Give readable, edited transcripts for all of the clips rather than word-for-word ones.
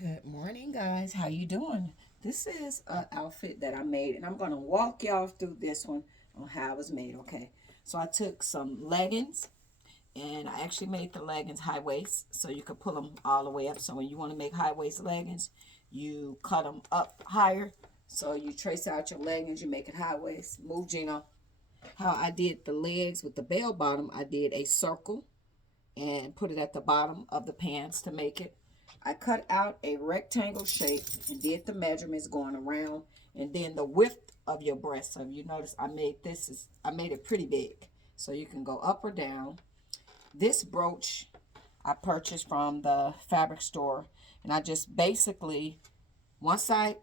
Good morning, guys. How you doing? This is an outfit that I made, and I'm going to walk y'all through this one on how it was made, okay? So I took some leggings, and I actually made the leggings high waist, so you could pull them all the way up. So when you want to make high waist leggings, you cut them up higher. So you trace out your leggings, you make it high waist. Move, Gino. How I did the legs with the bell bottom, I did a circle and put it at the bottom of the pants to make it. I cut out a rectangle shape and did the measurements going around, and then the width of your breast. So you notice I made it pretty big. So you can go up or down. This brooch I purchased from the fabric store, and I just basically one side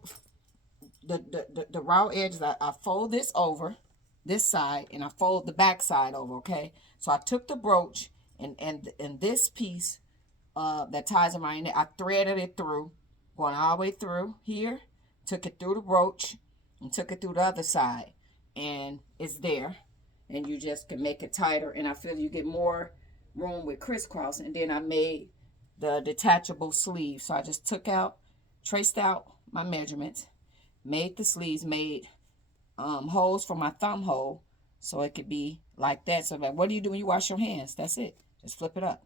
the raw edges, I fold this over this side and I fold the back side over, okay? So I took the brooch and this piece that ties around it, I threaded it through, going all the way through here, took it through the brooch and took it through the other side, and it's there. And you just can make it tighter, and I feel you get more room with crisscross. And then I made the detachable sleeve. So I just traced out my measurements, made the sleeves, made holes for my thumb hole so it could be like that. So like, what do you do when you wash your hands? That's it. Just flip it up.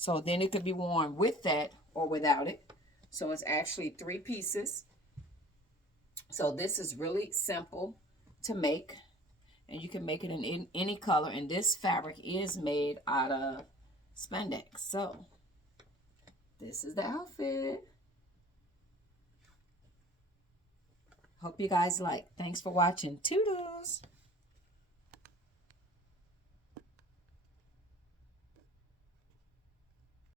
So then it could be worn with that or without it. So it's actually 3 pieces. So this is really simple to make, and you can make it in any color. And this fabric is made out of spandex. So this is the outfit. Hope you guys like. Thanks for watching. Toodles.